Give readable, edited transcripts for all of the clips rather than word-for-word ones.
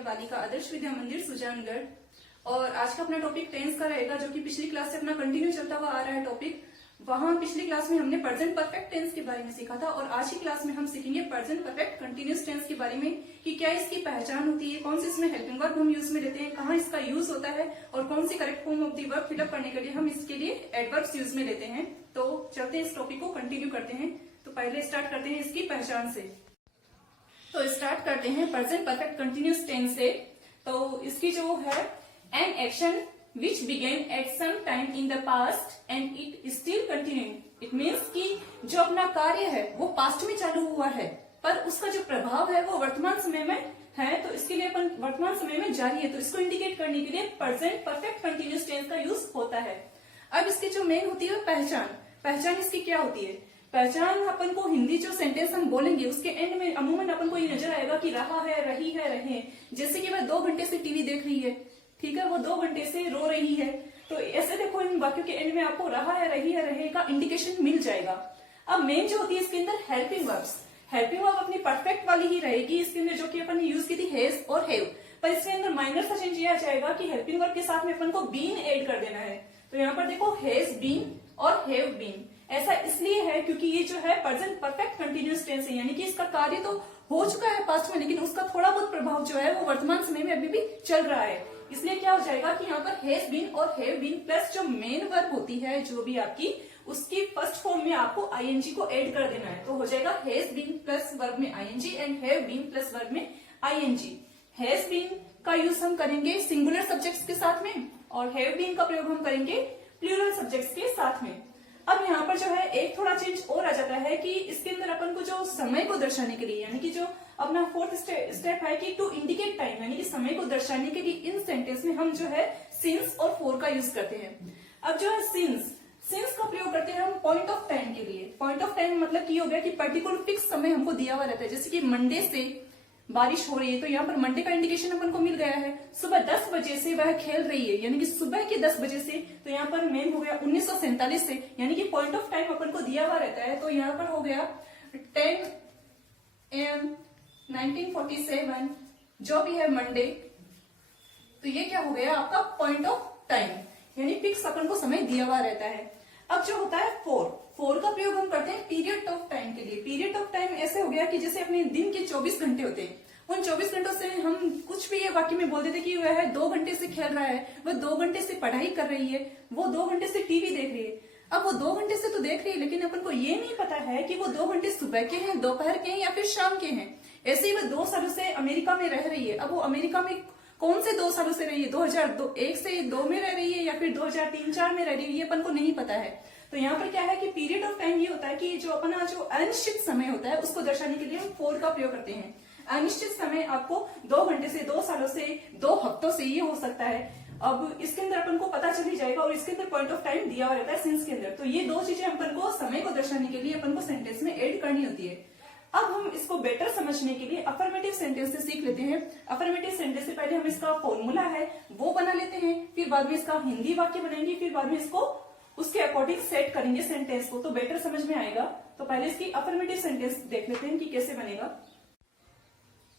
बालिका आदर्श विद्या मंदिर सुजानगढ़। और आज का अपना टॉपिक टेंस का रहेगा, जो कि पिछली क्लास से अपना कंटिन्यू चलता हुआ आ रहा है टॉपिक। वहां पिछली क्लास में हमने प्रेजेंट परफेक्ट टेंस के बारे में सीखा था, और आज की क्लास में हम सीखेंगे प्रेजेंट परफेक्ट कंटिन्यूअस टेंस के बारे में कि क्या इसकी पहचान होती है, कौन से इसमें हेल्पिंग वर्ब हम यूज में लेते हैं, कहाँ इसका यूज होता है, और कौन सी correct form of the verb fill up करने के लिए हम इसके लिए एडवर्ब्स यूज में लेते हैं। तो चलते हैं, इस टॉपिक को कंटिन्यू करते हैं। तो पहले स्टार्ट करते हैं इसकी पहचान से। तो स्टार्ट करते हैं प्रेजेंट परफेक्ट कंटिन्यूअस टेंस से। तो इसकी जो है an action which begin at some time in the past and it still continuing. It means कि जो अपना कार्य है वो पास्ट में चालू हुआ है, पर उसका जो प्रभाव है वो वर्तमान समय में है, तो इसके लिए अपन वर्तमान समय में जारी है। तो इसको इंडिकेट करने के लिए प्रेजेंट परफेक्ट कंटिन्यूअस टेंस का यूज होता है। अब इसकी जो मेन होती है पहचान। पहचान इसकी क्या होती है? पहचान अपन को हिंदी जो सेंटेंस हम बोलेंगे उसके एंड में अमूमन अपन को ये नजर आएगा कि रहा है, रही है, रहे। जैसे कि वह 2 घंटे से टीवी देख रही है, ठीक है, वो 2 घंटे से रो रही है। तो ऐसे देखो, इन वाक्यों के एंड में आपको रहा है, रही है, रहे का इंडिकेशन मिल जाएगा। अब मेन जो होती है इसके अंदर हेल्पिंग वर्ब्स। हेल्पिंग वर्ब अपनी परफेक्ट वाली ही रहेगी इसके अंदर, जो कि अपन ने यूज की थी हैज और हैव। पर इसके अंदर माइनर सा चेंज यह जाएगा कि हेल्पिंग वर्ब के साथ में अपन को बीन ऐड कर देना है। तो यहाँ पर देखो हैज बीन और हैव बीन। ऐसा इसलिए है क्योंकि ये जो है प्रेजेंट परफेक्ट कंटिन्यूअस टेंस है, यानी कि इसका कार्य तो हो चुका है पास्ट में, लेकिन उसका थोड़ा बहुत प्रभाव जो है वो वर्तमान समय में अभी भी चल रहा है। इसलिए क्या हो जाएगा कि यहाँ पर हैज बीन और हैव बीन प्लस जो मेन वर्ब होती है जो भी आपकी, उसकी फर्स्ट फॉर्म में आपको आईएनजी को ऐड कर देना है। तो हो जाएगा हैज बीन प्लस वर्ब में ING and have been plus verb में आईएनजी। हैज बीन का यूज हम करेंगे सिंगुलर सब्जेक्ट्स के साथ में, और हैव बीन का प्रयोग हम करेंगे प्लूरल सब्जेक्ट्स के साथ में। अब यहाँ पर जो है एक थोड़ा चेंज और आ जाता है कि इसके अंदर अपन को जो समय को दर्शाने के लिए, यानी कि जो अपना फोर्थ स्टेप है कि टू इंडिकेट टाइम, यानी कि समय को दर्शाने के लिए इन सेंटेंस में हम जो है सिंस और फॉर का यूज करते हैं। अब जो है सिंस का प्रयोग करते हैं हम पॉइंट ऑफ टाइम के लिए। पॉइंट ऑफ टाइम मतलब कि हो गया कि पर्टिकुलर फिक्स समय हमको दिया हुआ रहता है। जैसे कि मंडे से बारिश हो रही है, तो यहाँ पर मंडे का इंडिकेशन अपन को मिल गया है। सुबह 10 बजे से वह खेल रही है, यानी कि सुबह के 10 बजे से। तो यहाँ पर मेन हो गया 1947 से, यानी कि पॉइंट ऑफ टाइम अपन को दिया हुआ रहता है। तो यहाँ पर हो गया 10 AM 1947, जो भी है मंडे। तो ये क्या हो गया आपका पॉइंट ऑफ टाइम, यानी फिक्स अपन को समय दिया हुआ रहता है। अब जो होता है फोर का प्रयोग हम करते हैं पीरियड ऑफ टाइम के लिए। पीरियड ऑफ टाइम ऐसे हो गया कि जैसे अपने दिन के 24 घंटे होते हैं, उन 24 घंटों से हम कुछ भी ये वाक्य में बोल देते कि वह 2 घंटे से खेल रहा है, वह 2 घंटे से पढ़ाई कर रही है, वो 2 घंटे से टीवी देख रही है। अब वो 2 घंटे से तो देख रही है, लेकिन अपन को ये नहीं पता है कि वो 2 घंटे सुबह के हैं, दोपहर के हैं या फिर शाम के हैं। ऐसे ही वह 2 सालों से अमेरिका में रह रही है। अब वो अमेरिका में कौन से 2 सालों से रही है, 2001 से 2 में रह रही है या फिर 2003-4 में रह रही है, ये अपन को नहीं पता है। तो यहाँ पर क्या है कि पीरियड ऑफ टाइम ये होता है कि जो अपना जो अनिश्चित समय होता है उसको दर्शाने के लिए हम फोर का प्रयोग करते हैं। अनिश्चित समय आपको 2 घंटे से, 2 सालों से, 2 हफ्तों से ये हो सकता है। अब इसके अंदर अपन को पता चल ही जाएगा, और इसके अंदर पॉइंट ऑफ टाइम दिया हुआ रहता है सिंस के अंदर। तो ये 2 चीजें अपन को समय को दर्शाने के लिए अपन को सेंटेंस में ऐड करनी होती है। अब हम इसको बेटर समझने के लिए अफर्मेटिव सेंटेंस से सीख लेते हैं। अफर्मेटिव सेंटेंस से पहले हम इसका फॉर्मूला है वो बना लेते हैं, फिर बाद में इसका हिंदी वाक्य बनाएंगे, फिर बाद में इसको उसके अकॉर्डिंग सेट करेंगे सेंटेंस को, तो बेटर समझ में आएगा। तो पहले इसकी अफर्मेटिव सेंटेंस देख लेते हैं कि कैसे बनेगा।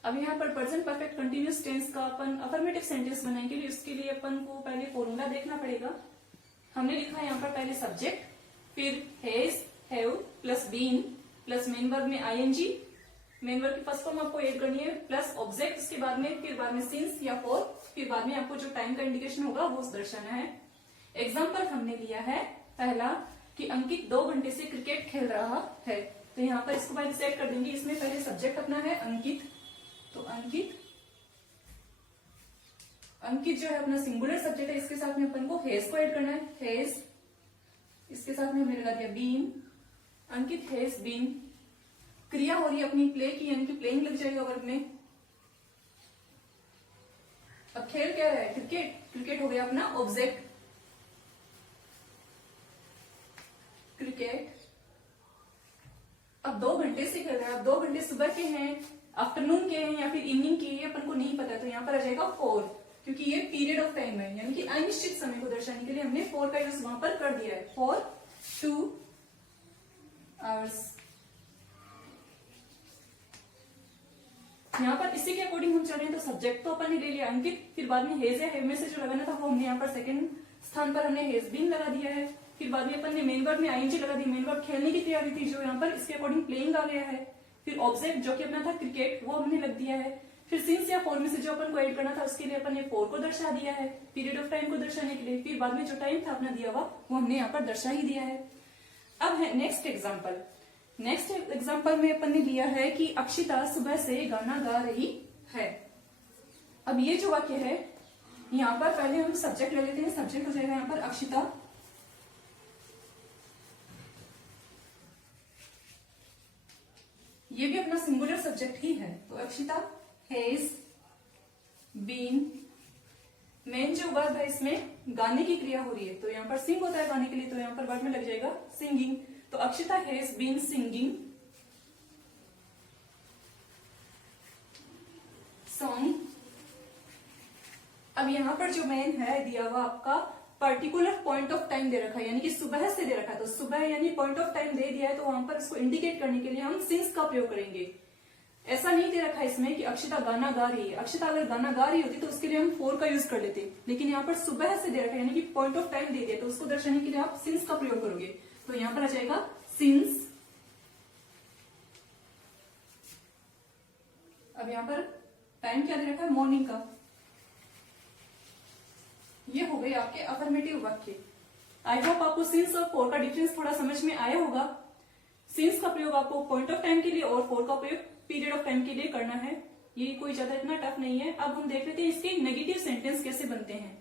अब यहाँ पर प्रेजेंट परफेक्ट कंटिन्यूअस टेंस का अपन अफर्मेटिव सेंटेंस बनाएंगे, उसके लिए अपन को पहले फॉर्मूला देखना पड़ेगा। हमने लिखा है यहाँ पर पहले सब्जेक्ट, फिर has, have plus been plus main verb में आईएनजी, मेन वर्ब की फर्स्ट फॉर्म आपको ऐड करनी है, प्लस ऑब्जेक्ट उसके बाद में, फिर बाद में सिंस या फॉर, फिर बाद में आपको जो टाइम का इंडिकेशन होगा वो दर्शाना है। एग्जाम्पल हमने लिया है पहला कि अंकित 2 घंटे से क्रिकेट खेल रहा है। तो यहाँ पर इसको पहले सेट कर देंगे। इसमें पहले सब्जेक्ट अपना है अंकित, तो अंकित जो है अपना सिंगुलर सब्जेक्ट है, इसके साथ में अपन को हैज को ऐड करना है, हैज। इसके साथ में हमने लगा दिया बीन, अंकित हैज बीन। क्रिया हो रही है अपनी प्ले की, यानी कि प्लेइंग लग जाएगा वर्ब में। अब खेल क्या है, क्रिकेट। क्रिकेट हो गया अपना ऑब्जेक्ट, क्रिकेट। अब 2 घंटे से खेल रहे हैं, अब 2 घंटे सुबह के हैं, आफ्टरनून के हैं या फिर इवनिंग के हैं, अपन को नहीं पता, तो यहाँ पर आ जाएगा 4, क्योंकि ये पीरियड ऑफ टाइम है, यानी कि अनिश्चित समय को दर्शाने के लिए हमने 4 का यूज वहां पर कर दिया है, 4 2 आवर्स। यहाँ पर इसी के अकॉर्डिंग हम चल रहे हैं, तो सब्जेक्ट तो अपन ने ले लिया अंकित, फिर बाद में हेज या हेव में से जो लगाना था वो हमने यहाँ पर सेकंड स्थान पर हमने हेज बीन लगा दिया है, फिर बाद में अपन ने मेन वर्ब में आईएनजी लगा दी, मेन वर्ब खेलने की तैयारी थी जो यहाँ पर इसके अकॉर्डिंग प्लेइंग आ गया है, फिर ऑब्जेक्ट जो कि अपना था क्रिकेट वो हमने लग दिया है, फिर सिंस या फॉर में से जो अपन को ऐड करना था उसके लिए अपन ने 4 को दर्शा दिया है पीरियड ऑफ टाइम को दर्शाने के लिए, फिर बाद में जो टाइम था अपना दिया हुआ वो हमने यहाँ पर दर्शा ही दिया है। अब है नेक्स्ट एग्जाम्पल। नेक्स्ट एग्जाम्पल में अपन ने लिया है कि अक्षिता सुबह से गाना गा रही है। अब ये जो वाक्य है यहाँ पर पहले हम सब्जेक्ट ले लेते हैं, सब्जेक्ट हो जाएगा यहाँ पर अक्षिता, ये भी अपना सिंगुलर सब्जेक्ट ही है, तो अक्षिता हैज बीन, मेन जो वर्ब है इसमें गाने की क्रिया हो रही है, तो यहाँ पर सिंग होता है गाने के लिए, तो यहाँ पर वर्ब में लग जाएगा सिंगिंग, तो Akshita has been singing song. अब यहाँ पर जो मेन है दिया हुआ आपका पर्टिकुलर पॉइंट ऑफ टाइम दे रखा है, यानी कि सुबह से दे रखा है, तो सुबह यानी पॉइंट ऑफ टाइम दे दिया है, तो वहां पर इसको इंडिकेट करने के लिए हम सिंस का प्रयोग करेंगे। ऐसा नहीं दे रखा है इसमें कि अक्षिता गाना गा रही है, अक्षिता अगर गाना गा रही होती तो उसके लिए हम 4 का यूज कर लेते, लेकिन यहाँ पर सुबह से दे रखा है यानी कि पॉइंट ऑफ टाइम दे दिया, तो उसको दर्शाने के लिए आप सिंस का प्रयोग करोगे, तो यहाँ पर आ जाएगा सिंस। अब यहाँ पर टाइम क्या दे रखा है, मॉर्निंग का, ये हो गए आपके अफर्मेटिव वाक्य। आई होप आपको सिंस और 4 का डिफरेंस थोड़ा समझ में आया होगा। सिंस का प्रयोग आपको पॉइंट ऑफ टाइम के लिए और 4 का प्रयोग पीरियड ऑफ टाइम के लिए करना है, ये कोई ज्यादा इतना टफ नहीं है। अब हम देख लेते हैं इसके नेगेटिव सेंटेंस कैसे बनते हैं।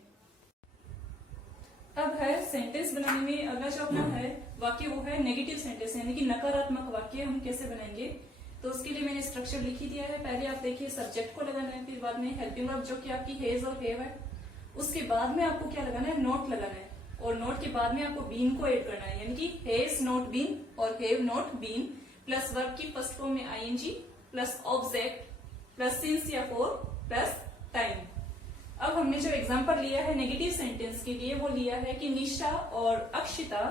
अब है सेंटेंस बनाने में अगला जो अपना है वाक्य वो है नेगेटिव सेंटेंस, यानी कि नकारात्मक वाक्य हम कैसे बनाएंगे, तो उसके लिए मैंने स्ट्रक्चर लिख ही दिया है। पहले आप देखिए सब्जेक्ट को लगाना है, फिर बाद में हेल्पिंग वर्ब जो कि आपकी हैज और हैव है, उसके बाद में आपको क्या लगाना है, नोट लगाना है, और नोट के बाद में आपको बीन को ऐड करना है, यानी कि हैज नॉट बीन और have not been plus verb की फर्स्ट फॉर्म में ING plus object plus since या फॉर प्लस टाइम। अब हमने जो एग्जांपल लिया है नेगेटिव सेंटेंस के लिए वो लिया है कि निशा और अक्षिता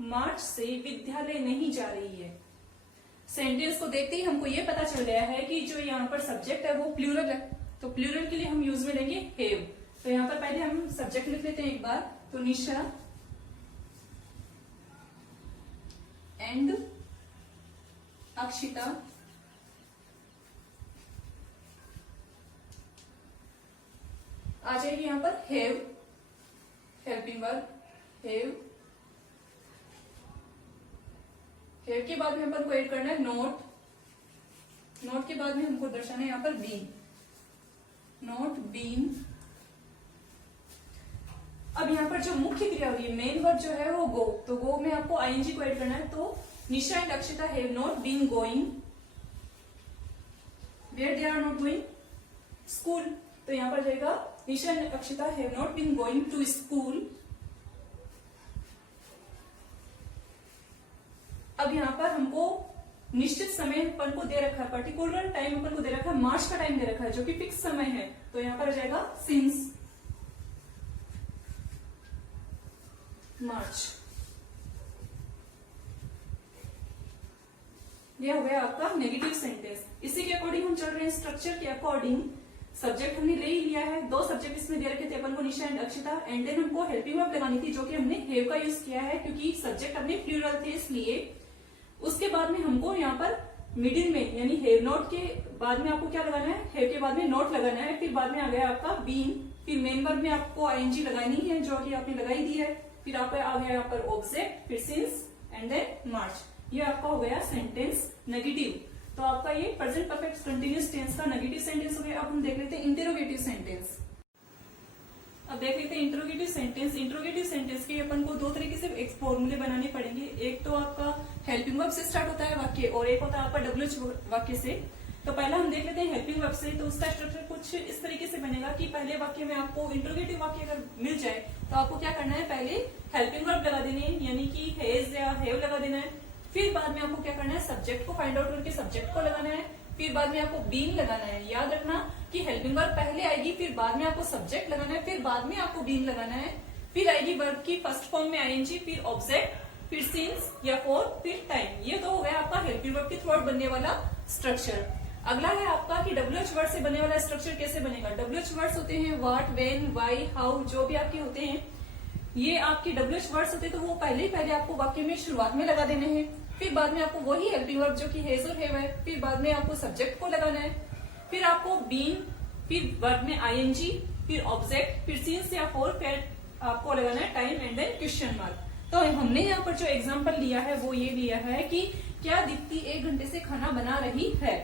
मार्च से विद्यालय नहीं जा रही है। सेंटेंस को देखते ही हमको ये पता चल गया है कि जो यहाँ पर सब्जेक्ट है वो प्लूरल है, तो प्लूरल के लिए हम यूज में लेंगे हैव। तो यहाँ पर पहले हम सब्जेक्ट लिख लेते हैं एक बार, तो निशा एंड अक्षिता आ जाएगी यहाँ पर have, helping verb have, have के बाद में अपन को ऐड करना है नोट, नोट के बाद में हमको दर्शाना है यहाँ पर बीन, नोट बीन। अब यहाँ पर जो मुख्य क्रिया हो रही है मेन वर्ब जो है वो गो, तो गो में आपको आईएनजी को ऐड करना है, तो Nisha and Akshita have not been going where they are not going school, तो यहाँ पर जाएगा Nisha and Akshita have not been going to school. अब यहाँ पर हमको निश्चित समय अपन को दे रखा है, पर्टिकुलर टाइम अपन को दे रखा है, मार्च का टाइम दे रखा है जो कि फिक्स समय है, तो यहाँ पर आ जाएगा सिंस मार्च। यह हो गया आपका नेगेटिव सेंटेंस। इसी के अकॉर्डिंग हम चल रहे हैं, स्ट्रक्चर के अकॉर्डिंग। सब्जेक्ट हमने ले ही लिया है, 2 सब्जेक्ट इसमें दे रखे थे अपन को निशा एंड अक्षिता, एंड देन हमको हेल्पिंग वर्ब लगानी थी जो कि हमने हैव का यूज किया है क्योंकि सब्जेक्ट अपने प्लूरल थे इसलिए। उसके बाद में हमको यहाँ पर मिडिल में यानी हैव नॉट के बाद में आपको क्या लगाना है, हैव के बाद में नॉट लगाना है, फिर बाद में आ गया आपका बीन, फिर मेन वर्ब में आपको आईएनजी लगानी है जो कि आपने लगाई दी है, फिर आप आ गया यहाँ पर ऑब्जेक्ट, फिर सिंस एंड देन मार्च। ये आपका हो गया सेंटेंस नेगेटिव। तो आपका ये प्रेजेंट परफेक्ट कंटिन्यूअस टेंस का नेगेटिव सेंटेंस हो गया। अब हम देख लेते हैं इंटरोगेटिव सेंटेंस। अब देख लेते हैं इंटरोगेटिव सेंटेंस। इंटरोगेटिव सेंटेंस के अपन को 2 तरीके से एक फॉर्मूले बनाने पड़ेंगे। एक तो आपका हेल्पिंग वर्ब से स्टार्ट होता है वाक्य, और एक होता है आपका डब्ल्यूएच वाक्य से। तो पहला हम देख लेते हैं हेल्पिंग वर्ब से। तो उसका स्ट्रक्चर कुछ इस तरीके से बनेगा कि पहले वाक्य में आपको इंटरोगेटिव वाक्य अगर मिल जाए तो आपको क्या करना है, पहले हेल्पिंग वर्ब लगा देने, यानी कि हैज या हैव लगा देना है, फिर बाद में आपको क्या करना है, सब्जेक्ट को फाइंड आउट करके सब्जेक्ट को लगाना है, फिर बाद में आपको बीन लगाना है। याद रखना कि हेल्पिंग वर्ब पहले आएगी, फिर बाद में आपको सब्जेक्ट लगाना है, फिर बाद में आपको बीन लगाना है, फिर आएगी वर्ब की फर्स्ट फॉर्म में आईएनजी, फिर ऑब्जेक्ट, फिर सिंस या फॉर, फिर टाइम। ये तो हो गया आपका हेल्पिंग वर्ब के थ्रू आउट बनने वाला स्ट्रक्चर। अगला है आपका कि WH वर्ड से बनने वाला स्ट्रक्चर कैसे बनेगा। WH वर्ड्स होते हैं व्हाट, व्हेन, व्हाई, हाउ, जो भी आपके होते हैं, ये आपके WH वर्ड्स होते हैं, तो वो पहले आपको वाक्य में शुरुआत में लगा देने हैं। फिर बाद में आपको वही हेल्पिंग वर्ब जो कि हैज और हैव है, फिर बाद में आपको सब्जेक्ट को लगाना है, फिर आपको बीन, फिर वर्ब में आईएनजी, फिर ऑब्जेक्ट, फिर सिंस या फॉर, फिर आपको लगाना है time and then question mark. तो हमने यहाँ पर जो एग्जाम्पल लिया है वो ये लिया है कि क्या दीप्ति 1 घंटे से खाना बना रही है।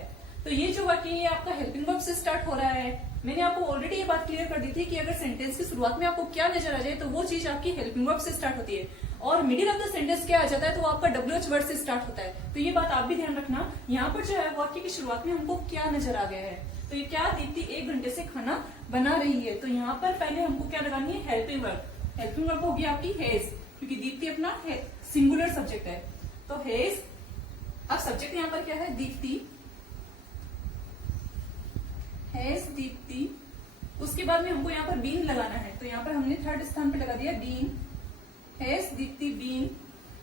तो ये जो वाक्य ये आपका हेल्पिंग वर्ब से स्टार्ट हो रहा है। मैंने आपको ऑलरेडी ये बात क्लियर कर दी थी कि अगर सेंटेंस की शुरुआत में आपको क्या नजर आ जाए तो वो चीज आपकी हेल्पिंग वर्ब से स्टार्ट होती है, और मिडिल ऑफ द सेंटेंस क्या आ जाता है तो वो आपका WH वर्ड से स्टार्ट होता है। तो ये बात आप भी ध्यान रखना। यहाँ पर जो है वाक्य की शुरुआत में हमको क्या नजर आ गया है, तो ये क्या दीप्ति 1 घंटे से खाना बना रही है। तो यहाँ पर पहले हमको क्या लगानी है, हेल्पिंग वर्ब। हेल्पिंग वर्ब होगी आपकी हैज, क्योंकि दीप्ति अपना सिंगुलर सब्जेक्ट है, तो हैज। अब सब्जेक्ट यहाँ पर क्या है, दीप्ति, हैज दीप्ति। उसके बाद में हमको यहाँ पर बीन लगाना है, तो यहाँ पर हमने थर्ड स्थान पे लगा दिया बीन, हैज दीप्ति बीन।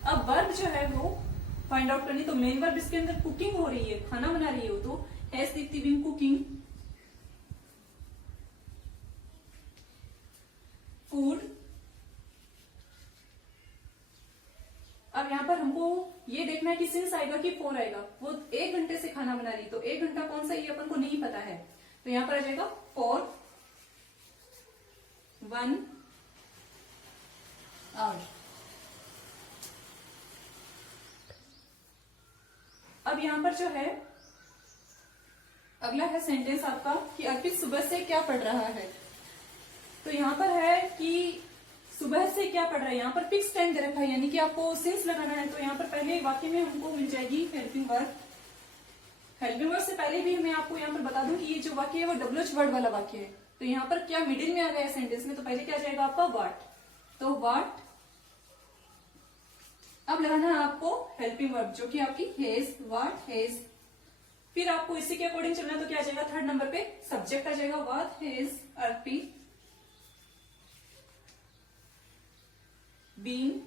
अब वर्ब जो है वो फाइंड आउट करनी, तो मेन वर्ब इसके अंदर कुकिंग हो रही है, खाना बना रही है, तो has Deepti been cooking food. अब यहाँ पर हमको ये देखना है कि सिंस आएगा कि फॉर आएगा। वो 1 घंटे से खाना बना रही है, तो 1 घंटा कौन सा ये अपन को नहीं पता है, तो यहाँ पर आ जाएगा फॉर 1 आवर। अब यहाँ पर जो है अगला है सेंटेंस आपका कि अर्पित सुबह से क्या पढ़ रहा है। तो यहाँ पर है कि सुबह से क्या पढ़ रहा है, यहाँ पर फिक्स टाइम दे रखा है, यानी कि आपको सिंस लगाना है। तो यहाँ पर पहले वाक्य में हमको मिल जाएगी हेल्पिंग वर्ब। हेल्पिंग वर्ब से पहले भी मैं आपको यहाँ पर बता दूं कि ये जो वाक्य है वो WH वर्ड वाला वाक्य है। तो यहाँ पर क्या मिडिल में आ गया है सेंटेंस में, तो पहले क्या जाएगा आपका व्हाट, तो व्हाट। अब लगाना है आपको हेल्पिंग वर्ब जो कि आपकी हैज, व्हाट हैज। फिर आपको इसी के अकॉर्डिंग चलना है, तो क्या आ जाएगा, थर्ड नंबर पे सब्जेक्ट आ जाएगा, what has Arpit been.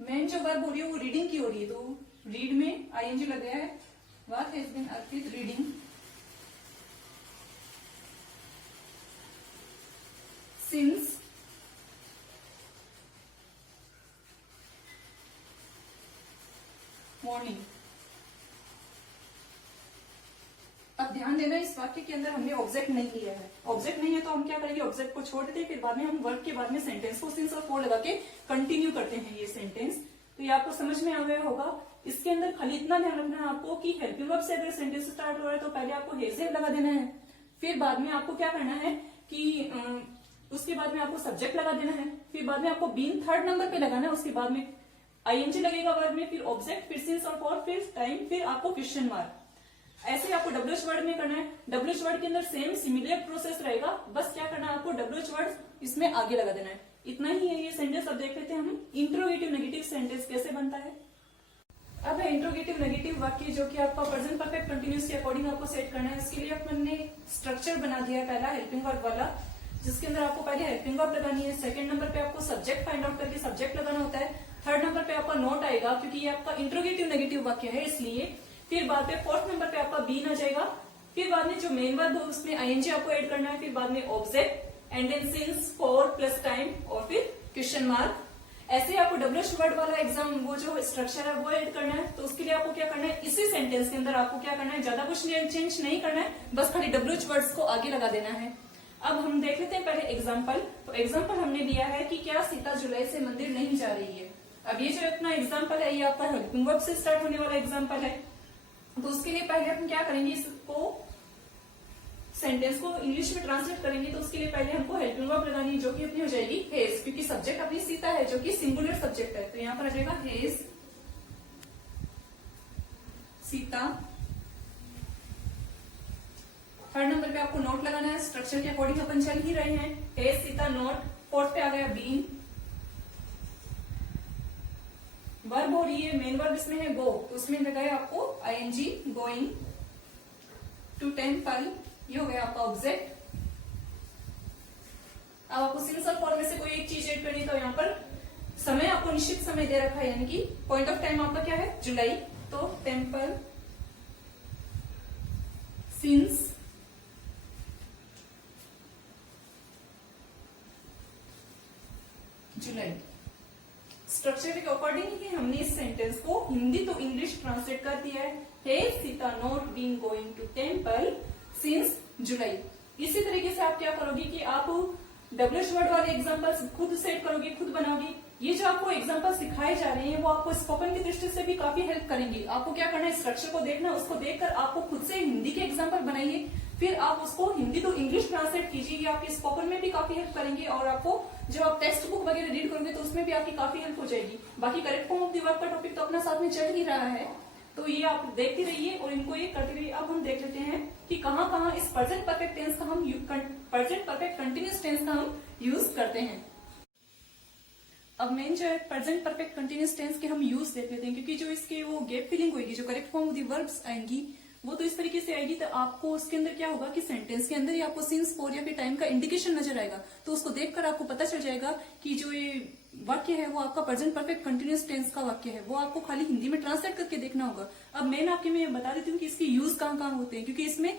Main जो वर्ब हो रही है वो रीडिंग की हो रही है, तो रीड में आईएनजी लग गया है, what has been Arpit reading since morning. अब ध्यान देना इस वाक्य के अंदर हमने ऑब्जेक्ट नहीं लिया है। ऑब्जेक्ट नहीं है तो हम क्या करेंगे, ऑब्जेक्ट को छोड़ देते हैं, फिर बाद में हम वर्ब के बाद में सेंटेंस को सिंस और फॉर लगा के कंटिन्यू करते हैं ये सेंटेंस। तो ये आपको समझ में आ गया होगा। इसके अंदर खाली इतना ध्यान रखना है आपको कि हेल्पिंग वर्ब से अगर सेंटेंस स्टार्ट हो रहा है तो पहले आपको हैज लगा देना है, फिर बाद में आपको क्या करना है कि उसके बाद में आपको सब्जेक्ट लगा देना है, फिर बाद में आपको बीन थर्ड नंबर पे लगाना है, उसके बाद में आईएनजी लगेगा वर्ब में, फिर ऑब्जेक्ट, फिर सिंस और फॉर, फिर टाइम, फिर आपको क्वेश्चन मार्क। ऐसे ही आपको WH वर्ड में करना है। WH वर्ड के अंदर सेम सिमिलर प्रोसेस रहेगा, बस क्या करना है आपको WH वर्ड इसमें आगे लगा देना है। इतना ही है ये सेंटेंस। अब देख लेते हैं हम इंट्रोगेटिव नेगेटिव सेंटेंस कैसे बनता है। अब है इंट्रोगेटिव नेगेटिव वाक्य जो कि आपका प्रेजेंट परफेक्ट कंटिन्यूअस के अकॉर्डिंग आपको सेट करना है। इसके लिए अपन ने स्ट्रक्चर बना दिया है, पहला हेल्पिंग वर्ब वाला, जिसके अंदर आपको पहले हेल्पिंग वर्ब लगानी है, सेकंड नंबर पे आपको सब्जेक्ट फाइंड आउट करके सब्जेक्ट लगाना होता है, थर्ड नंबर पे आपका नोट आएगा क्योंकि ये आपका इंट्रोगेटिव नेगेटिव वाक्य है इसलिए, फिर बाद में फोर्थ नंबर पे आपका बीन आ जाएगा, फिर बाद में जो मेन वर्ब हो उसमें आईएनजी आपको ऐड करना है, फिर बाद में object and then since, for plus time और फिर क्वेश्चन मार्क। ऐसे आपको WH वर्ड वाला एग्जाम वो जो स्ट्रक्चर है वो ऐड करना है। तो उसके लिए आपको क्या करना है, इसी सेंटेंस के अंदर आपको क्या करना है, ज्यादा कुछ चेंज नहीं करना है, बस खाली WH वर्ड्स को आगे लगा देना है। अब हम देख लेते हैं पहले एग्जाम्पल। तो एग्जाम्पल हमने लिया है कि क्या सीता जुलाई से मंदिर नहीं जा रही है। अब ये जो अपना एग्जाम्पल है ये आपका हेल्पिंग वर्ब से स्टार्ट होने वाला एग्जाम्पल है। तो उसके लिए पहले हम क्या करेंगे, इसको सेंटेंस को इंग्लिश में ट्रांसलेट करेंगे। तो उसके लिए पहले हमको हेल्पिंग वर्ब लगानी है जो कि अपनी हो जाएगी हेज, क्योंकि सब्जेक्ट अपनी सीता है जो कि सिंगुलर सब्जेक्ट है। तो यहाँ पर आ जाएगा हेज सीता। थर्ड नंबर पे आपको नोट लगाना है, स्ट्रक्चर के अकॉर्डिंग अपन चल ही रहे हैं, हेज सीता नोट। फोर्थ पे आ गया बीन, वर्ब हो रही है, मेन वर्ब इसमें है गो, तो उसमें लगाए आपको आईएनजी, गोइंग टू टेम्पल, ये हो गया आपका ऑब्जेक्ट। अब आपको सिंस और फॉर में से कोई एक चीज ऐड करनी, तो यहाँ पर समय आपको निश्चित समय दे रखा है, यानी कि पॉइंट ऑफ टाइम आपका क्या है, जुलाई, तो टेम्पल सिंस जुलाई। स्ट्रक्चर के अकॉर्डिंग ही हमने इस सेंटेंस को हिंदी तो इंग्लिश ट्रांसलेट कर दिया है, hey Sita not been going to temple since July. इसी तरीके से आप क्या करोगे कि आप डब्ल्यूएच वर्ड वाले एग्जांपल्स खुद सेट करोगे, खुद बनाओगे। ये जो आपको एग्जांपल सिखाए जा रहे हैं वो आपको स्पोकन की दृष्टि से भी काफी हेल्प करेंगे। आपको क्या करना है, स्ट्रक्चर को देखना, उसको देखकर आपको खुद से हिंदी के एग्जांपल बनाइए, फिर आप उसको हिंदी टू इंग्लिश ट्रांसलेट कीजिए। ये आपके स्पोकन में भी काफी हेल्प करेंगे और आपको जब आप टेक्स्ट बुक वगैरह रीड करोगे तो उसमें भी आपकी काफी हेल्प हो जाएगी। बाकी correct form of the verb का टॉपिक तो अपना साथ में चल ही रहा है, तो ये आप देखते रहिए और इनको ये करते रहिए। अब हम देख लेते हैं कि कहाँ कहाँ इस प्रेजेंट परफेक्ट टेंस का हम प्रेजेंट परफेक्ट कंटिन्यूअस टेंस का हम यूज करते हैं। अब मेन जो है प्रेजेंट परफेक्ट कंटिन्यूअस टेंस के हम यूज देख लेते हैं, क्योंकि जो इसके वो गैप फिलिंग होगी, जो correct form of the verbs आएंगी वो तो इस तरीके से आएगी, तो आपको उसके अंदर क्या होगा कि सेंटेंस के अंदर ही आपको सिंस, फॉर या फिर टाइम का इंडिकेशन नजर आएगा, तो उसको देखकर आपको पता चल जाएगा कि जो ये वाक्य है वो आपका प्रेजेंट परफेक्ट कंटिन्यूअस टेंस का वाक्य है। वो आपको खाली हिंदी में ट्रांसलेट करके देखना होगा। अब मैं आपके में बता देती हूँ कि इसके यूज कहाँ कहाँ होते हैं, क्योंकि इसमें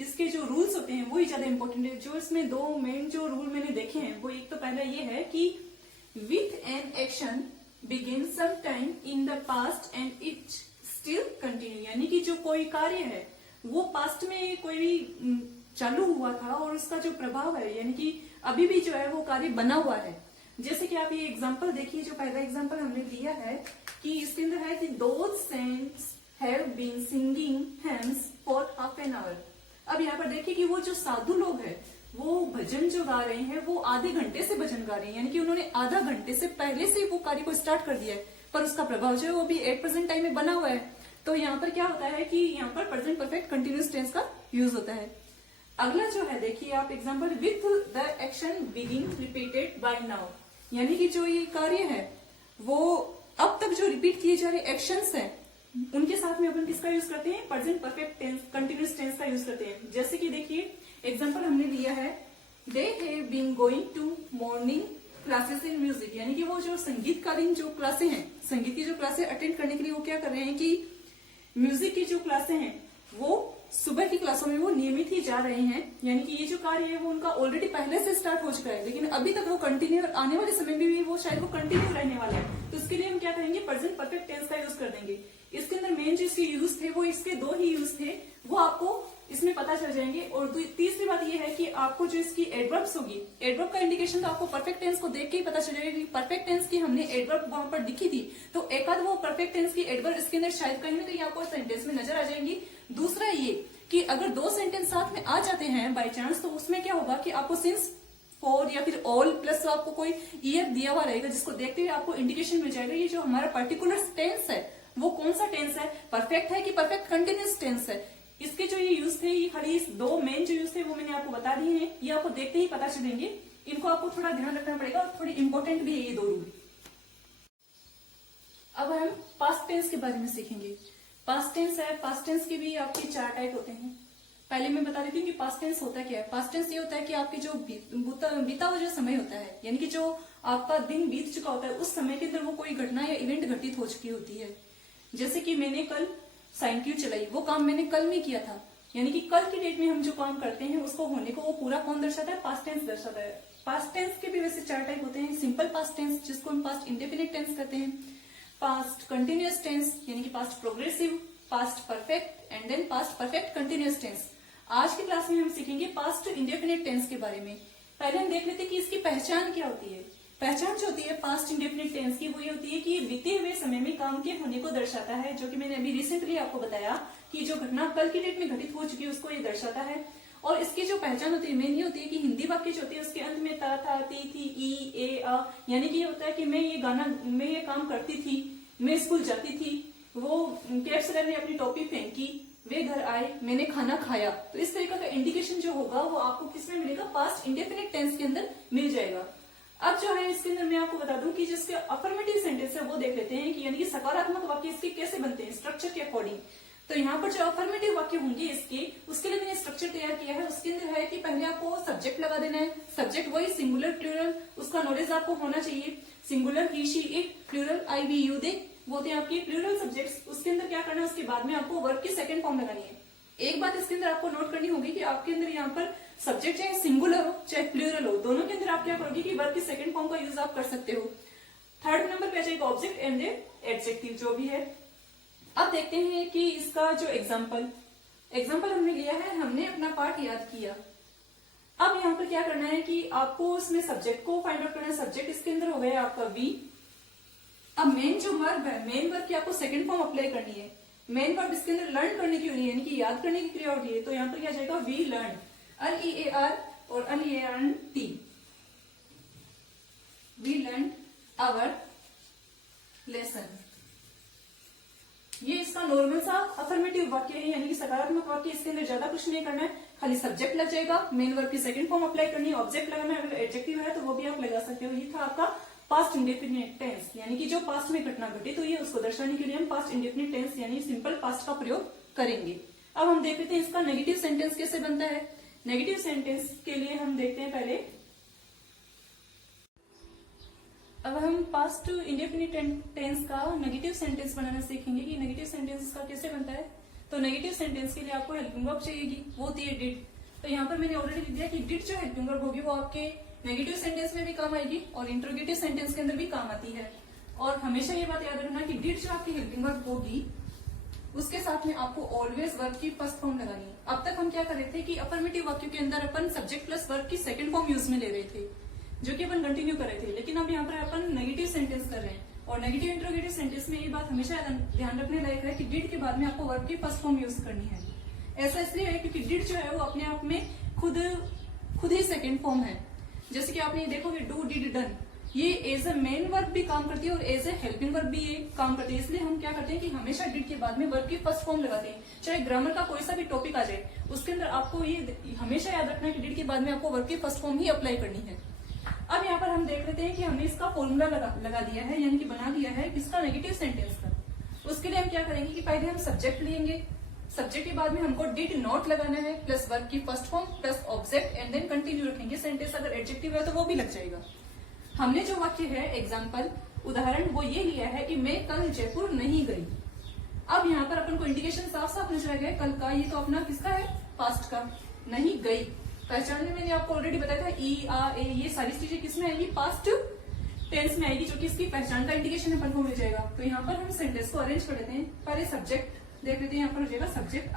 इसके जो रूल्स होते हैं वो ही ज्यादा इंपॉर्टेंट है। जो इसमें दो मेन जो रूल मैंने देखे हैं वो एक तो पहला ये है कि with an action begin some time in the past and it still continue, यानी कि जो कोई कार्य है वो पास्ट में कोई भी चालू हुआ था और उसका जो प्रभाव है, यानी कि अभी भी जो है वो कार्य बना हुआ है। जैसे कि आप ये एग्जांपल देखिए, जो पहला एग्जांपल हमने दिया है कि इसके अंदर है कि those saints have been singing hymns for half an hour. अब यहाँ पर देखिए कि वो जो साधु लोग हैं वो भजन जो गा रहे हैं वो आधे घंटे से भजन गा रहे हैं, यानी कि उन्होंने आधा घंटे से पहले से वो कार्य को स्टार्ट कर दिया है, पर उसका प्रभाव जो है वो भी एट प्रेजेंट टाइम में बना हुआ है। तो यहाँ पर क्या होता है कि यहाँ पर प्रेजेंट परफेक्ट कंटिन्यूअस टेंस का यूज होता है। अगला जो है देखिए आप example, with the action begin repeated bye now, यानी कि जो ये कार्य है वो अब तक जो रिपीट किए जा रहे एक्शंस हैं उनके साथ में अपन किसका यूज करते हैं, present perfect tense continuous tense का यूज करते हैं। जैसे कि देखिए एग्जांपल हमने लिया है, they have been going to morning classes in music, यानी कि वो जो संगीतकालीन जो क्लासे हैं, संगीत की जो क्लासे अटेंड करने के लिए वो क्या कर रहे हैं कि म्यूजिक की जो क्लासे हैं वो सुबह की क्लासों में वो नियमित ही जा रहे हैं, यानी कि ये जो कार्य है वो उनका ऑलरेडी पहले से स्टार्ट हो चुका है, लेकिन अभी तक वो कंटिन्यू, आने वाले समय में भी वो शायद वो कंटिन्यू रहने वाला है। तो इसके लिए हम क्या करेंगे, प्रेजेंट परफेक्ट टेंस का यूज कर देंगे। इसके अंदर मेन जो इसके यूज थे वो इसके दो ही यूज थे, वो आपको इसमें पता चल जाएंगे। और तीसरी बात ये है कि आपको जो इसकी एडवर्ब्स होगी, एडवर्ब का इंडिकेशन तो आपको परफेक्ट टेंस को देख के ही पता चल जाएगा कि परफेक्ट टेंस की हमने एडवर्ब वहां पर दिखी थी, तो एक आध वो परफेक्ट टेंस की एडवर्ब इसके अंदर शायद कहीं ना कहीं आपको सेंटेंस में नजर आ जाएंगी। दूसरा ये कि अगर दो सेंटेंस साथ में आ जाते हैं बाय चांस, तो उसमें क्या होगा कि आपको सिंस, फॉर या फिर ऑल प्लस आपको कोई ईयर दिया हुआ रहेगा, जिसको देखते हुए आपको इंडिकेशन मिल जाएगा ये जो हमारा पर्टिकुलर टेंस है वो कौन सा टेंस है, परफेक्ट है कि परफेक्ट कंटिन्यूअस टेंस है। इसके जो ये यूज थे, ये खाली इस दो मेन जो यूज थे वो मैंने आपको बता दिए हैं, ये आपको देखते ही पता चलेंगे। इनको आपको थोड़ा ध्यान रखना पड़ेगा और थोड़ी इंपॉर्टेंट भी है ये दो रूल। अब हम पास्ट टेंस के बारे में सीखेंगे। पास्ट टेंस है, पास्ट टेंस के भी आपके चार टाइप होते हैं। पहले मैं बता देती हूँ कि पास्ट टेंस होता क्या है। पास्ट टेंस ये होता है कि आपकी जो बीता हुआ जो समय होता है, यानी कि जो आपका दिन बीत चुका होता है, उस समय के अंदर वो कोई घटना या इवेंट घटित हो चुकी होती है। जैसे कि मैंने कल साइन क्यू चलाई, वो काम मैंने कल में किया था, यानी कि कल की डेट में हम जो काम करते हैं उसको होने को वो पूरा कौन दर्शाता है, पास्ट टेंस दर्शाता है। पास्ट टेंस के भी वैसे चार टाइप होते हैं। सिंपल पास्ट टेंस जिसको हम पास्ट इंडेफिनिट टेंस कहते हैं, पास्ट कंटिन्यूअस टेंस यानी कि past progressive, past perfect and then past perfect continuous tense. आज की क्लास में हम सीखेंगे पास्ट इंडेफिनिट टेंस के बारे में। पहले हम देख लेते हैं कि इसकी पहचान क्या होती है। पहचान जो होती है पास्ट इंडेफिनिट टेंस की वो ये होती है कि ये बीते हुए समय में काम के होने को दर्शाता है, जो कि मैंने अभी रिसेंटली आपको बताया कि जो घटना कल की डेट में घटित हो चुकी है उसको ये दर्शाता है। और इसकी जो पहचान होती है मेन ये होती है कि हिंदी वाक्य जो होती है उसके अंत में ता, था, ती, थी, ई, ए, आ, यानी कि ये होता है कि मैं ये काम करती थी, मैं स्कूल जाती थी, वो कैब सर ने अपनी टोपी फेंकी, वे घर आए, मैंने खाना खाया। तो इस तरीके का इंडिकेशन जो होगा वो आपको किसमें मिलेगा, पास्ट इंडेफिनिट टेंस के अंदर मिल जाएगा। अब जो है इसके अंदर मैं आपको बता दूं कि जिसके अफर्मेटिव सेंटेंस है वो देख लेते हैं कि यानी कि सकारात्मक वाक्य इसके कैसे बनते हैं स्ट्रक्चर के अकॉर्डिंग। तो यहाँ पर जो अफर्मेटिव वाक्य होंगे इसके, उसके लिए मैंने स्ट्रक्चर तैयार किया है। उसके अंदर है कि पहले आपको सब्जेक्ट लगा देना है। सब्जेक्ट वही सिंगुलर प्लूरल, उसका नॉलेज आपको होना चाहिए। Singular he she it, plural I we you they, वो थे आपके प्लूरल सब्जेक्ट्स। उसके अंदर क्या करना है, उसके बाद में आपको वर्ब की सेकंड फॉर्म लगानी है। एक बात इसके अंदर आपको नोट करनी होगी कि आपके अंदर यहाँ पर सब्जेक्ट चाहे सिंगुलर हो चाहे प्लूरल हो, दोनों के अंदर आप क्या करोगे कि वर्ब की सेकंड फॉर्म का यूज आप कर सकते हो। थर्ड नंबर पे आ जाएगा ऑब्जेक्ट एंड एडजेक्टिव जो भी है। अब देखते हैं कि इसका जो एग्जाम्पल हमने लिया है, हमने अपना पार्ट याद किया। अब यहाँ पर क्या करना है कि आपको उसमें सब्जेक्ट को फाइंड आउट करना है। सब्जेक्ट इसके अंदर हो गया आपका वी। अब मेन जो वर्ब है, मेन वर्ब की आपको सेकंड फॉर्म अप्लाई करनी है। मेन वर्ब इसके अंदर लर्न करने की होनी है, यानी कि याद करने की क्रिया होती है। तो यहाँ पर क्या जाएगा, वी लर्न, LEAR और LEARNT, we learn our lesson. ये इसका नॉर्मल सा अफर्मेटिव वाक्य है, यानी कि सकारात्मक वाक्य। इसके अंदर ज्यादा कुछ नहीं करना है, खाली सब्जेक्ट लग जाएगा, मेन वर्ब की सेकंड फॉर्म अप्लाई करनी है, ऑब्जेक्ट लगाना है। अगर एडजेक्टिव है तो वो भी आप लगा सकते हो। ये था आपका पास्ट इंडेफिनिट टेंस, यानी कि जो पास्ट में घटना घटी तो ये उसको दर्शाने के लिए हम पास्ट इंडेफिनिट टेंस यानी सिंपल पास्ट का प्रयोग करेंगे। अब हम देख लेते हैं इसका नेगेटिव सेंटेंस कैसे बनता है। नेगेटिव सेंटेंस के लिए हम देखते हैं पहले, अब हम पास्ट इंडेफिनिट टेंस का नेगेटिव सेंटेंस बनाना सीखेंगे कि नेगेटिव सेंटेंस का कैसे बनता है। तो नेगेटिव सेंटेंस के लिए आपको हेल्पिंग वर्ब चाहिएगी, वो होती है डिड। तो यहाँ पर मैंने ऑलरेडी लिख दिया कि डिड जो हेल्पिंग वर्ब होगी वो आपके नेगेटिव सेंटेंस में भी काम आएगी और इंट्रोगेटिव सेंटेंस के अंदर भी काम आती है। और हमेशा ये बात याद रखना कि डिड जो आपकी हेल्पिंग वर्ब होगी उसके साथ में आपको ऑलवेज वर्ब की फर्स्ट फॉर्म लगानी है। अब तक हम क्या कर रहे थे कि अफर्मेटिव वाक्यों के अंदर अपन सब्जेक्ट प्लस वर्ब की सेकंड फॉर्म यूज में ले रहे थे, जो कि अपन कंटिन्यू कर रहे थे। लेकिन अब यहाँ पर अपन नेगेटिव सेंटेंस कर रहे हैं और नेगेटिव इंट्रोगेटिव सेंटेंस में ये बात हमेशा ध्यान रखने लायक है कि डिड के बाद में आपको वर्ब की फर्स्ट फॉर्म यूज करनी है। ऐसा इसलिए है क्योंकि डिड जो है वो अपने आप में खुद ही सेकंड फॉर्म है। जैसे कि आपने देखोगे डू, डिड, डन, ये एज ए मेन वर्ब भी काम करती है और एज ए हेल्पिंग वर्ब भी ये काम करती है। इसलिए हम क्या करते हैं कि हमेशा डिड के बाद में वर्ब की फर्स्ट फॉर्म लगाते हैं। चाहे ग्रामर का कोई सा भी टॉपिक आ जाए उसके अंदर आपको ये हमेशा याद रखना है कि डिड के बाद में आपको वर्ब की फर्स्ट फॉर्म ही अप्लाई करनी है। अब यहाँ पर हम देख लेते हैं कि हमने इसका फॉर्मूला लगा दिया है, यानी कि बना दिया है किसका, नेगेटिव सेंटेंस का। उसके लिए हम क्या करेंगे कि पहले हम सब्जेक्ट लेंगे, सब्जेक्ट के बाद में हमको डिड नॉट लगाना है प्लस वर्ब की first form plus object and then continue रखेंगे सेंटेंस। अगर एडजेक्टिव है तो वो भी लग जाएगा। हमने जो वाक्य है एग्जाम्पल उदाहरण वो ये लिया है कि मैं कल जयपुर नहीं गई। अब यहाँ पर अपन को इंडिकेशन साफ साफ नजर आ गया कल का, ये तो अपना किसका है, पास्ट का, नहीं गई। पहचान में मैंने आपको ऑलरेडी बताया था ई आ ए, ये सारी चीजें किसमें आएगी, पास्ट टेंस में आएगी, जो कि इसकी पहचान का इंडिकेशन अपन को मिल जाएगा। तो यहाँ पर हम सेंटेंस को अरेंज कर लेते हैं। पहले सब्जेक्ट देख लेते हैं, यहाँ पर हो जाएगा सब्जेक्ट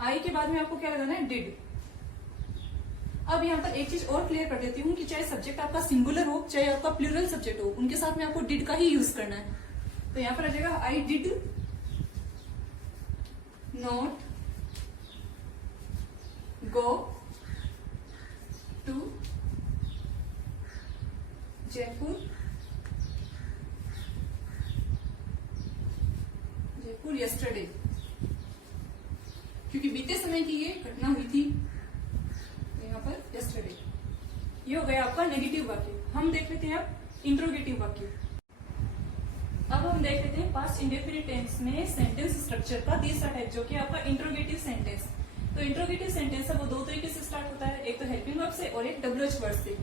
आई के बाद में आपको क्या लगाना है, डिड। अब यहाँ पर एक चीज और क्लियर कर देती हूँ कि चाहे सब्जेक्ट आपका सिंगुलर हो चाहे आपका प्लूरल सब्जेक्ट हो, उनके साथ में आपको डिड का ही यूज करना है। तो यहाँ पर आ जाएगा I did not go to Jaipur yesterday, क्योंकि बीते समय की ये घटना हुई थी। यहाँ पर यस्टरडे, ये हो गया आपका नेगेटिव वाक्य। हम देख लेते हैं अब इंट्रोगेटिव वाक्य। अब हम देख लेते हैं पास्ट इंडेफिनिट टेंस में सेंटेंस स्ट्रक्चर का तीसरा टाइप, जो कि आपका इंट्रोगेटिव सेंटेंस। तो इंट्रोगेटिव सेंटेंस है वो दो तरीके से स्टार्ट होता है, एक तो हेल्पिंग वर्ब से और एक WH वर्ड से।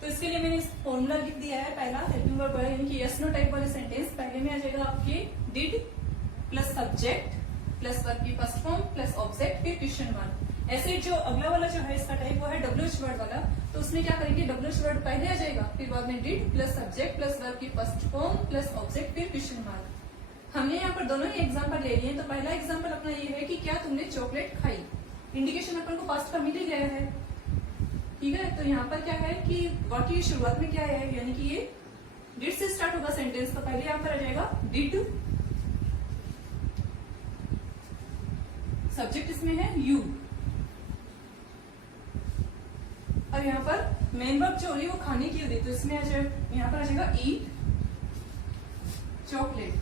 तो इसके लिए मैंने फॉर्मूला लिख दिया है। पहला हेल्पिंग वर्ब यानी कि यस नो टाइप वाले सेंटेंस, पहले में आ जाएगा आपके did plus subject plus verb की फर्स्ट फॉर्म प्लस ऑब्जेक्ट फिर क्वेश्चन मार्क। ऐसे जो अगला वाला जो है इसका टाइप वो है WH वर्ड वाला। तो उसमें क्या करेंगे, WH वर्ड पहले आ जाएगा, फिर बाद में did plus subject plus verb की फर्स्ट फॉर्म प्लस ऑब्जेक्ट फिर क्वेश्चन मार्क। हमने यहाँ पर दोनों ही एग्जाम्पल ले लिए। तो पहला एग्जाम्पल अपना ये है कि क्या तुमने चॉकलेट खाई। इंडिकेशन अपन को पास्ट का मिल ही गया है, ठीक है। तो यहाँ पर क्या है कि वाक्य की शुरुआत में क्या है, यानी कि ये डिड से स्टार्ट होगा सेंटेंस। तो पहले यहाँ पर आ जाएगा डिड, सब्जेक्ट इसमें है यू, और यहाँ पर मेन वर्ब जो होगी वो खाने की होगी। तो इसमें आ जाएगा, यहाँ पर आ जाएगा ईट चॉकलेट।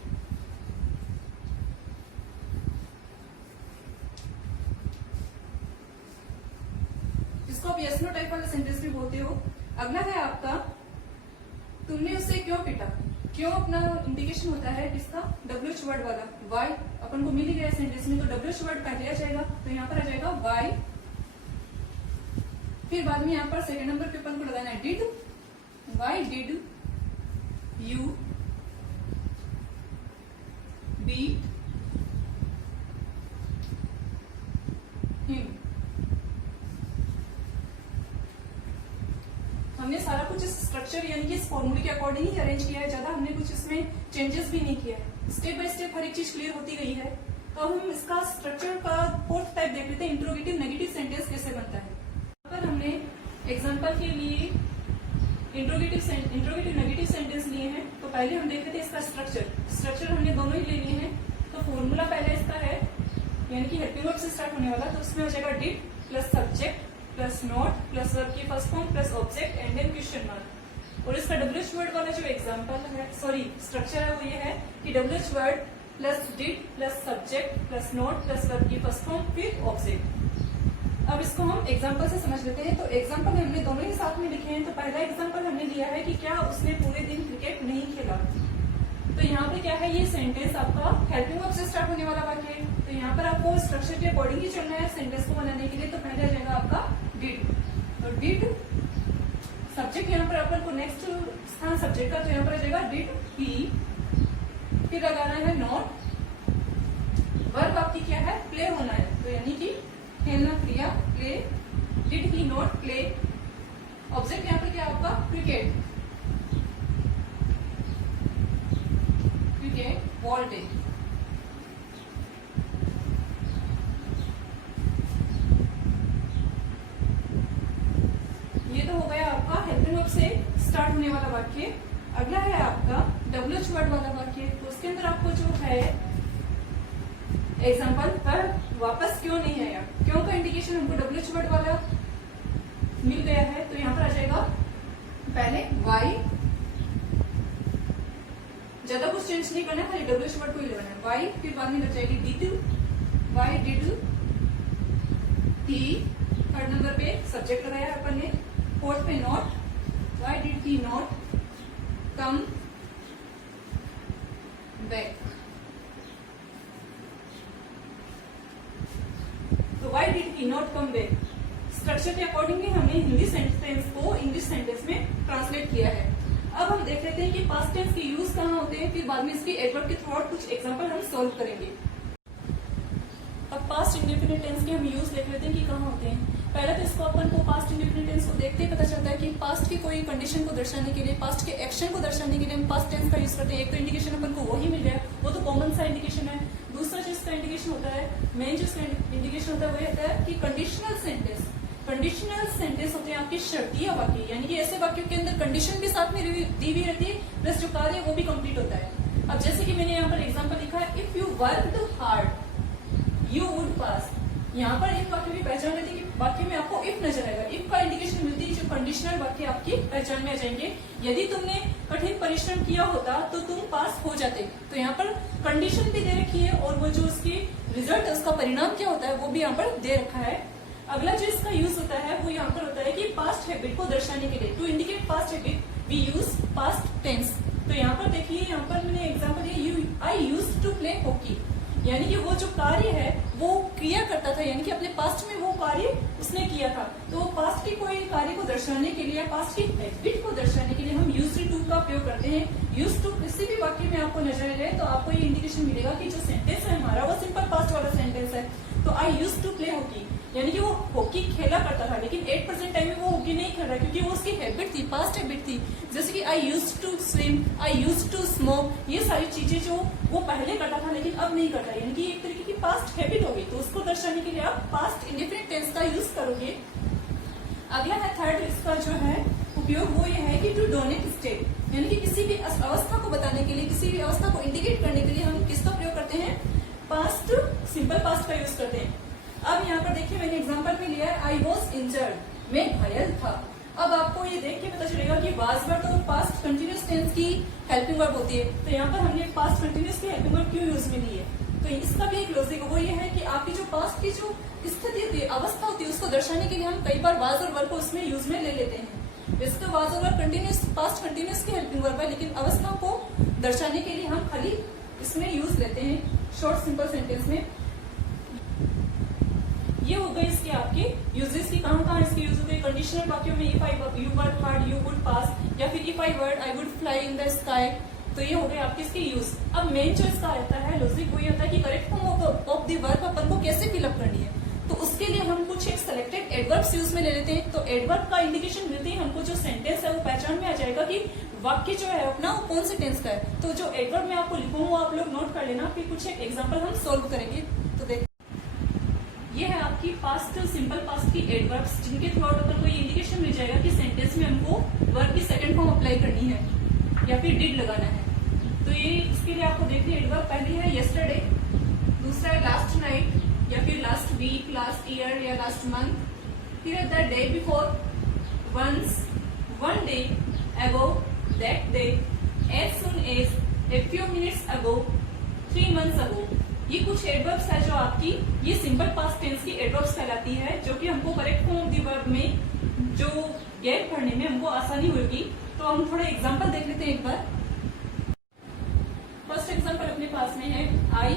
इसको आप यस नो टाइप वाला सेंटेंस भी बोलते हो। अगला है आपका तुमने उसे क्यों पीटा। क्यों अपना इंडिकेशन होता है किसका, WH वर्ड वाला। वाई अपन को मिल ही गया सेंटेंस में, तो WH वर्ड पहले आ जाएगा, तो यहाँ पर आ जाएगा वाई। फिर बाद में यहाँ पर सेकंड नंबर पे अपन को लगाना है did. Why did you beat him. हमने सारा कुछ इस स्ट्रक्चर यानी कि इस फॉर्मूले के अकॉर्डिंग ही अरेंज किया है, ज्यादा हमने कुछ इसमें चेंजेस भी नहीं किया है। स्टेप बाय स्टेप हर एक चीज क्लियर होती गई है। तो अब हम इसका स्ट्रक्चर का फोर्थ टाइप देख लेते हैं, इंट्रोगेटिव नेगेटिव सेंटेंस कैसे बनता है। यहाँ पर हमने एग्जांपल के लिए इंट्रोगेटिव नेगेटिव सेंटेंस लिए हैं। तो पहले हम देख लेते हैं इसका स्ट्रक्चर हमने दोनों ही ले लिए हैं। तो फॉर्मूला पहले इसका है यानी कि हेल्पिंग वर्ब से स्टार्ट होने वाला, तो उसमें हो जाएगा did plus subject plus not plus verb की first form plus object and then question mark. और इसका WH वर्ड वाला जो एग्जांपल है, सॉरी स्ट्रक्चर है, वो ये है कि WH word plus did plus subject plus not plus verb की फर्स्ट फॉर्म फिर ऑब्जेक्ट। अब इसको हम एग्जांपल से समझ लेते हैं। तो एग्जांपल हमने दोनों ही साथ में लिखे हैं। तो पहला एग्जांपल हमने लिया है कि क्या उसने पूरे दिन क्रिकेट नहीं खेला। तो यहाँ पे क्या है, ये सेंटेंस आपका हेल्पिंग वर्ब से स्टार्ट होने वाला वाक्य है। तो यहाँ पर आपको स्ट्रक्चर के अकॉर्डिंग ही चलना है सेंटेंस को बनाने के लिए। तो पहले आ जाएगा आपका डिड। तो डिड सब्जेक्ट यहाँ पर अपन को नेक्स्ट स्थान सब्जेक्ट का, तो यहाँ पर आ जाएगा डिड ही। फिर लगाना है नॉट। वर्ब आपकी क्या है, प्ले होना है, तो यानी कि खेलना क्रिया play. Did he not play. Object यहाँ पर क्या आपका क्रिकेट, बॉल डे। ये तो हो गया आपका हेल्पिंग वर्ब से स्टार्ट होने वाला वाक्य। अगला है आपका WH वर्ड वाला वाक्य। तो उसके अंदर आपको जो है एग्जांपल पर वापस क्यों नहीं आया, क्यों का इंडिकेशन हमको WH वर्ड वाला मिल गया है। तो यहाँ पर आ जाएगा पहले वाई, ज्यादा कुछ चेंज नहीं करना है, खाली WH वर्ड को ही लगाना है वाई। फिर बाद में लग जाएगी did, why did he. Third number पे सब्जेक्ट लगाया अपन ने। फोर्थ पे not, why did he not come back. तो why did he not come back structure के अकॉर्डिंगली हमने हिंदी सेंटेंस को इंग्लिश सेंटेंस में ट्रांसलेट किया है। अब हम देख लेते हैं कि पास्ट टेंस के यूज कहाँ होते हैं, फिर बाद में इसके एडवर्ब के थ्रू आउट कुछ एग्जांपल हम सॉल्व करेंगे। अब पास्ट इंडेफिनिट टेंस के हम यूज देख लेते हैं कि कहाँ होते हैं। पहले तो इसको अपन को पास्ट इंडेफिनिट टेंस को देखते ही पता चलता है कि पास्ट की कोई कंडीशन को दर्शाने के लिए, पास्ट के एक्शन को दर्शाने के लिए हम पास्ट टेंस का यूज करते हैं। एक तो इंडिकेशन अपन को वही मिल गया, वो तो कॉमन सा इंडिकेशन है। दूसरा जो इसका इंडिकेशन होता है, मेन जो इसका इंडिकेशन होता है वो होता है कि कंडीशनल सेंटेंस। कंडीशनल सेंटेंस होते हैं आपके शर्तीय वाक्य, यानी कि ऐसे वाक्यों के अंदर कंडीशन भी साथ में दी हुई रहती है, प्लस जो कार्य है वो भी कंप्लीट होता है। अब जैसे कि मैंने यहाँ पर एग्जांपल लिखा है, if you worked hard you would पास। यहाँ पर इफ वाक्य की पहचान रहती है कि वाक्य में आपको इफ नजर आएगा। इफ का इंडिकेशन मिलती है जो कंडीशनल वाक्य आपकी पहचान में आ जाएंगे। यदि तुमने कठिन परिश्रम किया होता तो तुम पास हो जाते। तो यहाँ पर कंडीशन भी दे रखी है और वो जो उसकी रिजल्ट है, उसका परिणाम क्या होता है वो भी यहाँ पर दे रखा है। अगला जो इसका यूज होता है वो यहाँ पर होता है कि पास्ट हैबिट को दर्शाने के लिए, to indicate past habit we use past tense. तो यहाँ पर देखिए, यहाँ पर मैंने एग्जांपल दिया, I used to play hockey, यानी कि वो जो कार्य है वो क्रिया करता था, यानी कि अपने पास्ट में वो कार्य उसने किया था। तो पास्ट की कोई कार्य को दर्शाने के लिए, पास्ट की हैबिट को दर्शाने के लिए हम यूज्ड टू का प्रयोग करते हैं। यूज्ड टू किसी भी वाक्य में आपको नजर आ जाए तो आपको ये इंडिकेशन मिलेगा कि जो सेंटेंस है हमारा वो सिंपल पास्ट वाला सेंटेंस है। तो I used to play hockey, यानी कि वो हॉकी खेला करता था, लेकिन 8% टाइम में वो हॉकी नहीं खेल रहा क्योंकि वो उसकी हैबिट थी, पास्ट हैबिट थी। जैसे कि I used to swim, I used to smoke, ये सारी चीजें जो वो पहले करता था लेकिन अब नहीं करता, यानी कि एक तरीके की पास्ट हैबिट होगी। तो उसको दर्शाने के लिए आप पास्ट इंडेफिनिट टेंस का यूज करोगे। अगला है थर्ड, इसका जो है उपयोग वो ये है कि टू डोनेट स्टेट, यानी कि किसी भी अवस्था को बताने के लिए, किसी भी अवस्था को इंडिकेट करने के लिए हम किसका प्रयोग करते हैं, पास्ट, सिंपल पास्ट का यूज करते हैं। अब यहाँ पर देखिए मैंने एग्जांपल में लिया है, आई वॉज इंजर्ड, मैं घायल था। अब आपको ये देख के पता चलेगा कि वाज वर्ब तो पास्ट कंटिन्यूअस टेंस की हेल्पिंग वर्ब होती है। तो यहाँ पर हमने पास्ट कंटिन्यूअस की हेल्पिंग वर्ब क्यों यूज में ली है, तो इसका भी एक लॉजिक वो ये है कि आपकी जो पास्ट की जो स्थिति होती है, अवस्था होती है, उसको दर्शाने के लिए हम कई बार वाज और वर्ब को उसमें यूज में ले लेते हैं। वैसे तो वाज और कंटिन्यूस पास्ट कंटिन्यूस की हेल्पिंग वर्ब है, लेकिन अवस्था को दर्शाने के लिए हम खाली इसमें यूज लेते हैं शॉर्ट सिंपल सेंटेंस में। ये हो गए इसके आपके यूजेस की कहां इसके यूज होते हैं। कंडीशनल वाक्यों में if I you work hard you would पास, या फिर if I word I would fly in the sky. तो ये हो गए आपके इसके यूज। अब मेन जो इसका रहता है लॉजिक वो ये होता है कि correct form of the verb अपन को कैसे फिलअप करनी है। तो उसके लिए हम कुछ एक सेलेक्टेड एडवर्ब्स यूज में ले लेते हैं। तो एडवर्ब का इंडिकेशन मिलते ही हमको जो सेंटेंस है वो पहचान में आ जाएगा कि वाक्य जो है अपना वो कौन से टेंस का है। तो जो एडवर्ब मैं आपको लिखूंगा वो आप लोग नोट कर लेना, फिर कुछ एक एग्जाम्पल हम सोल्व करेंगे। तो देख ये है आपकी पास्ट सिंपल पास्ट की एडवर्ब्स, जिनके थ्रू आउट अपन को ये इंडिकेशन मिल जाएगा कि सेंटेंस में हमको वर्ब की सेकंड फॉर्म अप्लाई करनी है या फिर डिड लगाना है। तो ये इसके लिए आपको देखिए एडवर्ब पहली है यस्टरडे, दूसरा है लास्ट नाइट या फिर लास्ट वीक, लास्ट ईयर या लास्ट मंथ, फिर है the day before, once, one day, ago, that day, as soon as, a few minutes ago, 3 months ago. ये कुछ एडवर्ब्स है जो आपकी ये सिंपल पास्ट टेंस की एडवर्ब्स कहलाती है, जो कि हमको correct form of the verb में जो गैप भरने में हमको आसानी होगी। तो हम थोड़े एग्जांपल देख लेते हैं एक बार। फर्स्ट एग्जांपल अपने पास में है I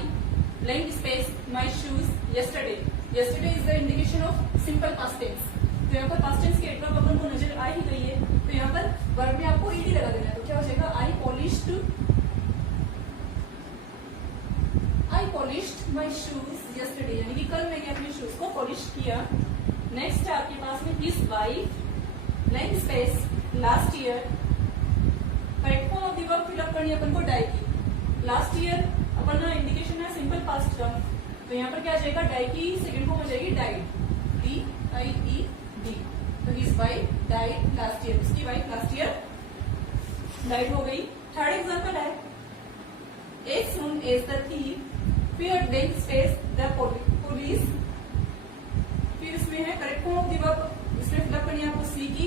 blank space my shoes yesterday. Yesterday is the indication of simple past tense. तो यहाँ पर पास्ट टेंस की एडवर्ब अपन को नजर आ ही गई है, तो यहाँ पर वर्ब में आपको ईडी लगा देना है। तो क्या हो जाएगा आई पॉलिश्ड माई शूज यस्टरडे, यानी कि कल मैंने अपने शूज को पॉलिश किया। नेक्स्ट है आपके पास में his wife blank space last year. Correct form of the verb fill up करनी अपन को डाई की। लास्ट ईयर अपन ना इंडिकेशन है सिंपल पास्ट का, तो यहाँ पर क्या आ जाएगा डाई की सेकंड फॉर्म हो जाएगी डाइड, DIED। तो his wife died last year, उसकी वाइफ लास्ट ईयर डाइड हो गई। थर्ड एग्जांपल है as soon as the thief, फिर ब्लैंक स्पेस द पुलिस। फिर इसमें है correct form of the verb, इसमें फिलअप करनी है आपको सी की।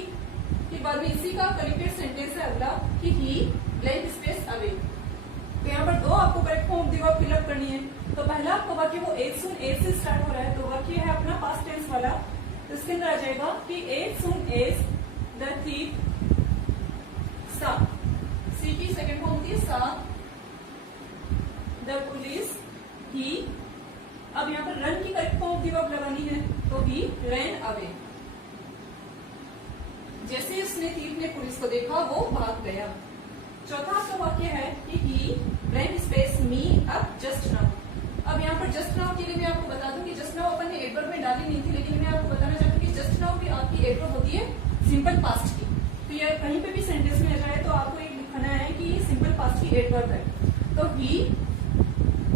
फिर बाद में इसी का कनेक्टेड सेंटेंस है अगला कि ही ब्लैंक स्पेस अवे। तो यहाँ पर दो आपको correct form of the verb fill up करनी है। तो पहला आपको वाक्य वो एज सून एज से स्टार्ट हो रहा है, तो वाक्य है अपना पास्ट टेंस वाला। तो इसके अंदर आ जाएगा कि as soon as the thief saw, see की सेकंड फॉर्म होती है सा, द पुलिस ही। अब यहाँ पर रन की correct form of the verb लगानी है, तो ही रैन अवे। जैसे उसने थीफ ने पुलिस को देखा वो भाग गया। चौथा आपका वाक्य है कि he ran space me up just now. अब यहाँ पर जस्ट नाउ के लिए मैं आपको बता दूं कि जस्ट नाउ अपन ने एडवर्ब में डाली नहीं थी, लेकिन मैं आपको बताना चाहती हूँ कि जस्ट नाउ भी आपकी एडवर्ब होती है सिंपल पास्ट की। तो ये कहीं पे भी सेंटेंस में आ जाए तो आपको एक लिखना है कि सिंपल पास्ट की एडवर्ब है। तो ही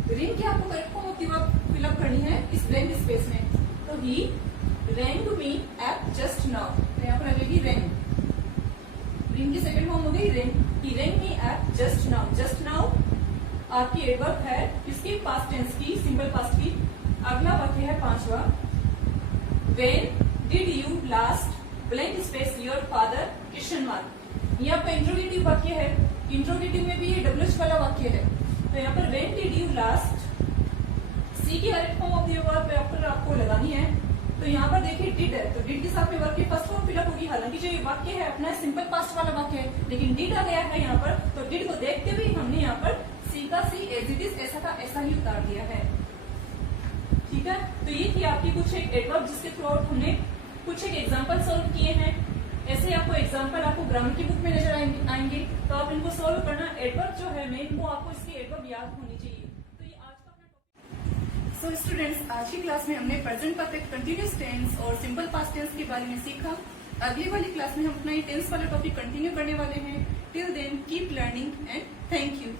रिंग की आपको correct form of the verb fill up करनी है इस ब्लैंक स्पेस में। तो he rang me at just now, तो यहाँ पर आ जाएगी रैंग। रिंग की सेकंड फॉर्म हो गई ring, he rang me at just now. Just now आपकी एडवर्ब है इसकी पास्ट टेंस की सिंपल पास्ट की। अगला वाक्य है पांचवा, when did you last blank space your father question mark. यहाँ पर इंट्रोगेटिव वाक्य है, इंट्रोगेटिव में भी ये डब्ल्यूएच वाला वाक्य है। तो यहाँ पर व्हेन डिड यू लास्ट, सी की correct form of the verb आपको लगानी है। तो यहाँ पर देखिए डिड है, तो डिड के साथ में वर्ब की फर्स्ट फॉर्म फिलअप होगी। हालांकि जो ये वाक्य है अपना सिंपल पास्ट वाला वाक्य है, लेकिन डिड आ गया है यहाँ पर, तो डिड को देखते हुए हमने यहाँ पर सी का सी एज इट इज ऐसा का ऐसा ही उतार दिया है। ठीक है, तो ये थी आपकी कुछ एक एडवर्ब जिसके थ्रू आउट हमने कुछ एक एग्जाम्पल सोल्व किए हैं। ऐसे आपको एग्जाम्पल आपको ग्रामर की बुक में नजर आएंगे, तो आप इनको सोल्व करना। एडवर्ब जो है मेन वो आपको इसकी एडवर्ब याद होनी चाहिए। तो ये आज का अपना सो स्टूडेंट्स, आज की क्लास में हमने प्रेजेंट परफेक्ट कंटिन्यूअस टेंस और सिंपल पास्ट टेंस के बारे में सीखा। अगली वाली क्लास में हम अपना ये टेंस वाला टॉपिक कंटिन्यू करने वाले हैं। Till then keep learning and thank you.